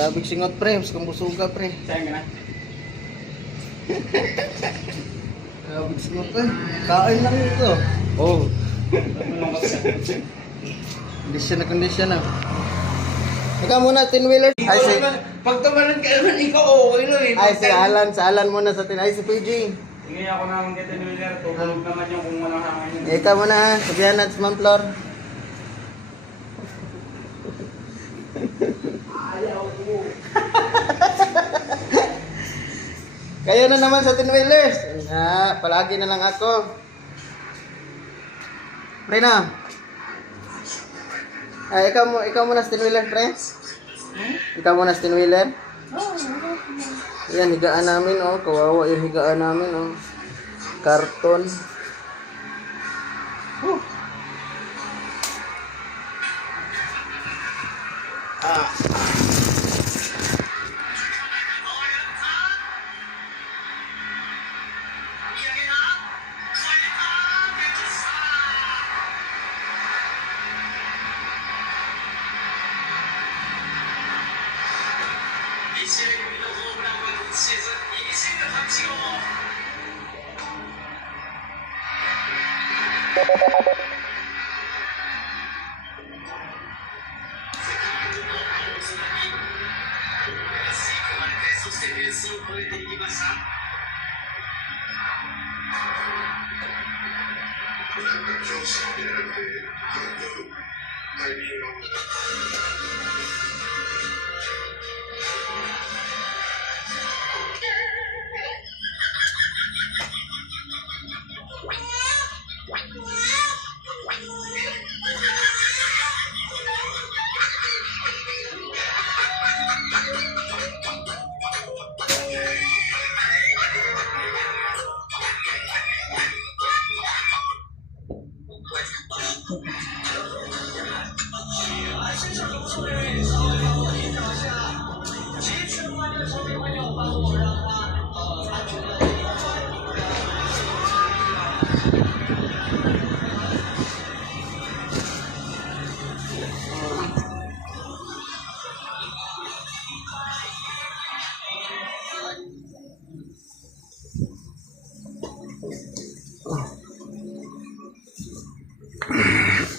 Grabe singot pre, mas kambusuga pre. Sayang ka na. Grabe singot pre. Kain lang ito. Oh. Kondisyon na. Ikaw muna, tin-wheeler. Ay, si... Pag tumalan ka naman, ikaw okay lang eh. Ay, si Alan muna sa tin. Ay, si PG. Sige, ako naman kita ni Wheeler. Tutulog naman yung kung walang hangin yun. Ikaw muna ha. Sabihan natin si Ma'am Flor. Ayaw ko. Kayo na naman sa tin-wheelers. Palagi na lang ako. Pre na. Ay, ikaw muna sa tin-wheeler, pre. Ikaw muna sa tin-wheeler. Yan, higaan namin, oh. Kawawa yung higaan namin, oh. Karton.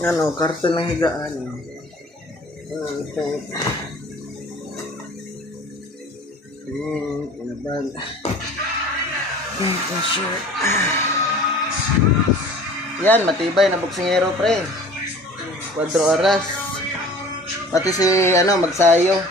Ano, karton ng higaan. Okay. Pinabag. Yan, matibay na boksingero pre. 4 oras. Pati si magsayo.